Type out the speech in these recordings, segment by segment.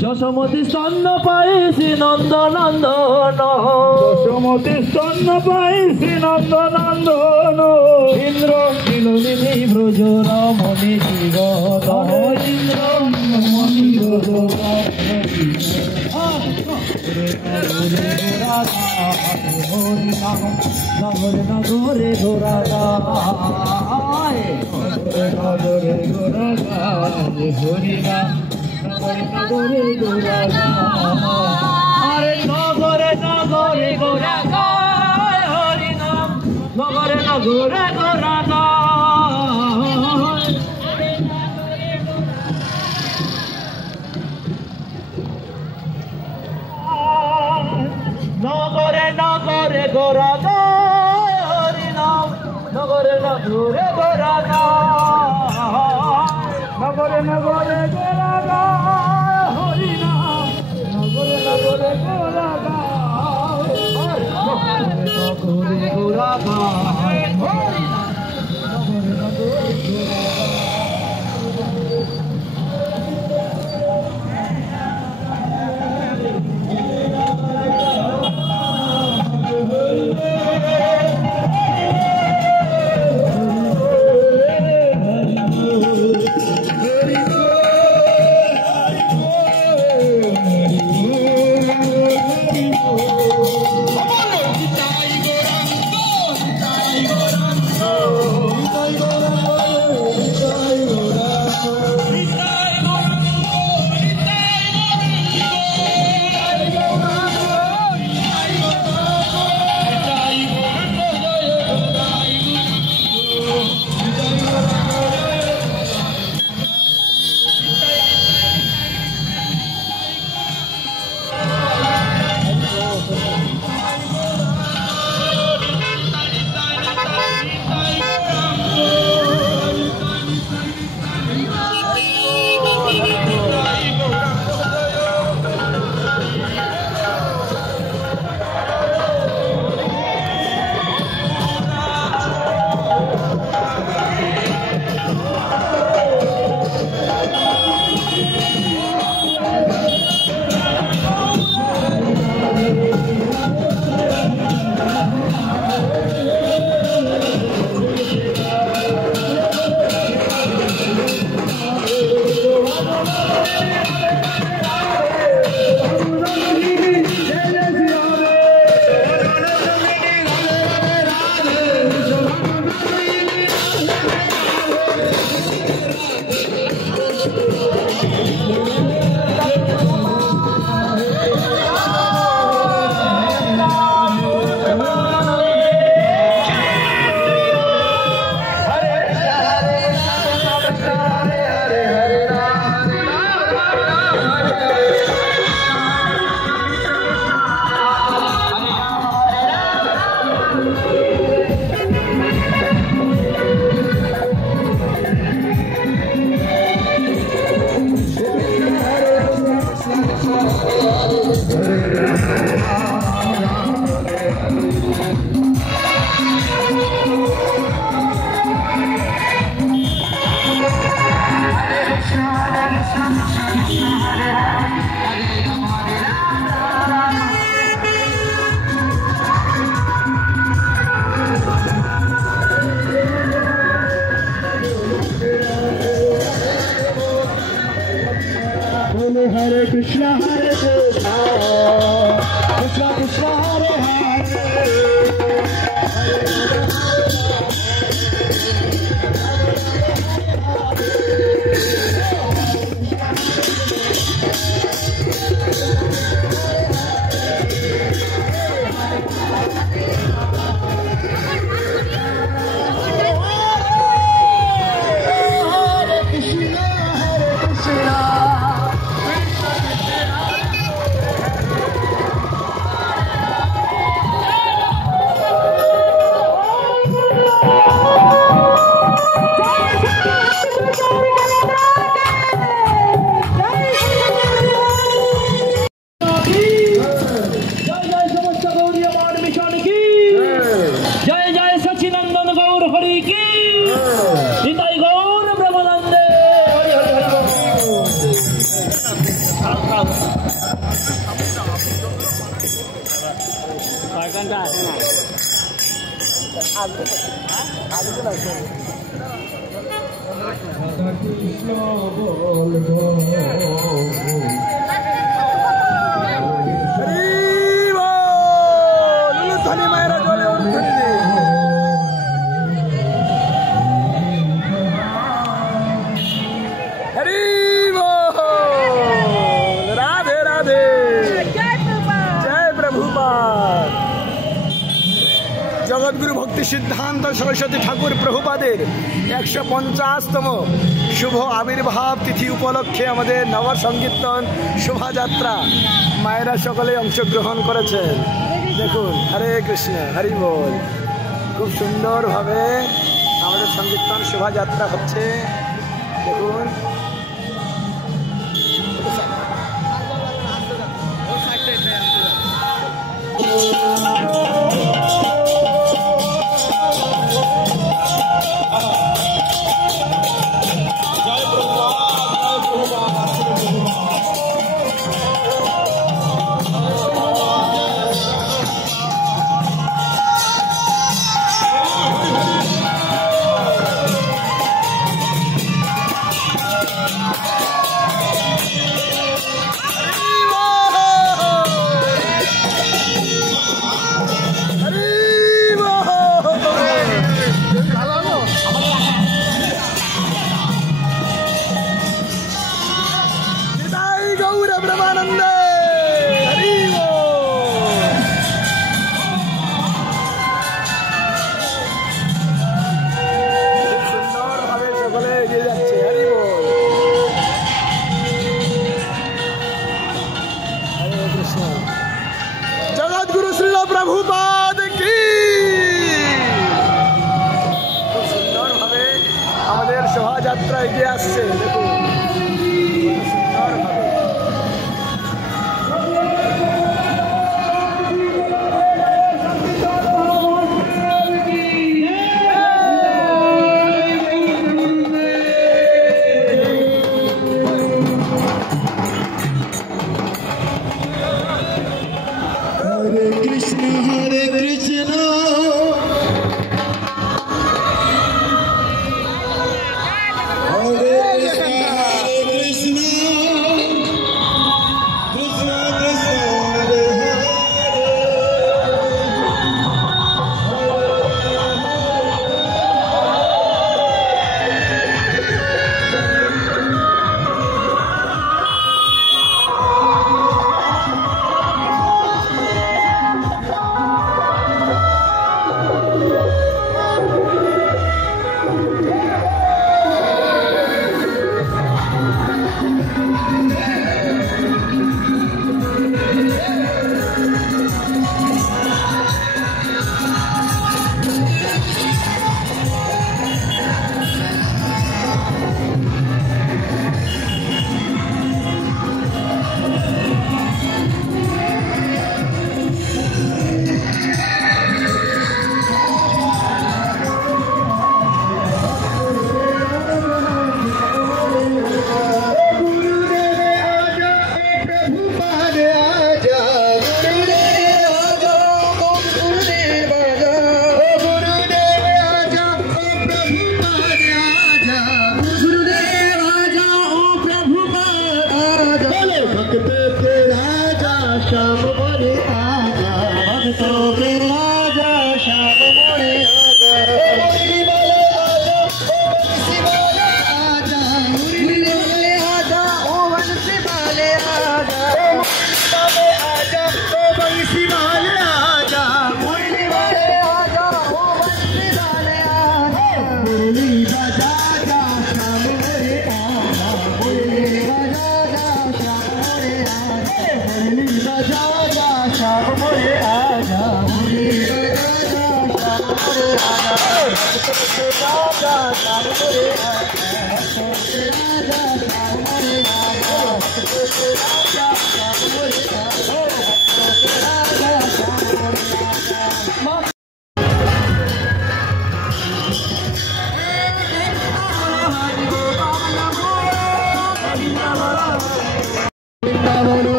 যশোমতি স্তন্য পাইছি নন্দনন্দন যশোমতি স্তন্য পাইছি নন্দনন্দন ইন্দ্র বিনোদিনী ব্রজ রমণী জীবন ইন্দ্র মণি নগরে নগরে গোরাদা নগরে গোরাদা হরিনাম নগরে গোরাদা আরে নগরে নগরে গোরাদা হরিনাম নগরে নগরে গোরাদা নগরে নগরে গোরাদা হরিনাম নগরে নগরে গোরাদা নগরে নগরে গোরাদা হরিনাম নগরে নগরে গোরাদা নগরে গোরাদা Hare Krishna, Hare Krishna, Krishna Krishna, Hare Hare जगद्गुरु भक्ति सिद्धांत सरस्वती ठाकुर प्रभुपादेर 150तम शुभ आविर्भाव तिथि उपलक्षे आमादेर नगर संकीर्तन शोभायात्रा मायेरा सकले अंशग्रहण करेছেন। देखुन हरे कृष्ण हरि बोल। खूब सुंदर भावे आमादेर संकीर्तन शोभायात्रा হচ্ছে। देखुन जगद्गुरु श्रील प्रभुपाद की खूब सुंदर भावे आमादेर शोभायात्रा एगिয়ে আসছে। দেখুন সুন্দর ভাবে Hare Krishna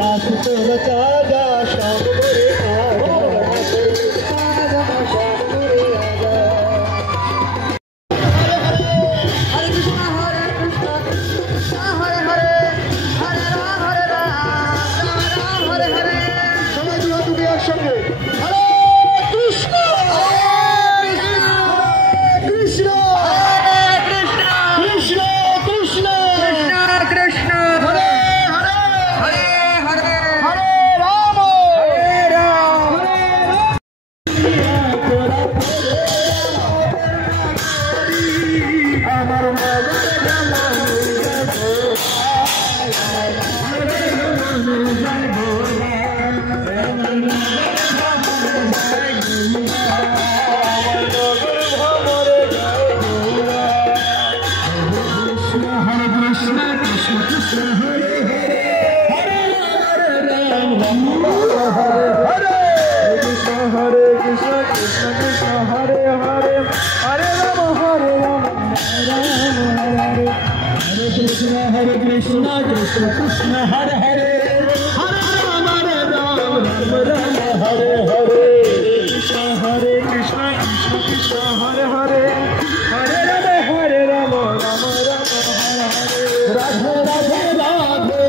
रास तो बचा जा शाम गोरे आजा शाम गोरे आजा हरे कृष्णा कृष्णा हरे हरे हरे राम राम हरे हरे সবাই দুটো একসঙ্গে হরে কৃষ্ণ কৃষ্ণ কৃষ্ণ কৃষ্ণ কৃষ্ণ হরে হরে হরে হরে হরে রাম আমার Hare Krishna Krishna Krishna Hare Hare Hare Rama Rama Rama Hare Hare Krishna Hare Krishna Krishna Krishna Hare Hare Hare Rama Rama Rama Hare Hare Radhe Radhe Radhe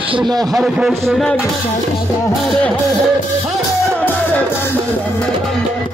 Krishna Hare Krishna Krishna Hare Hare Hare Rama Rama Rama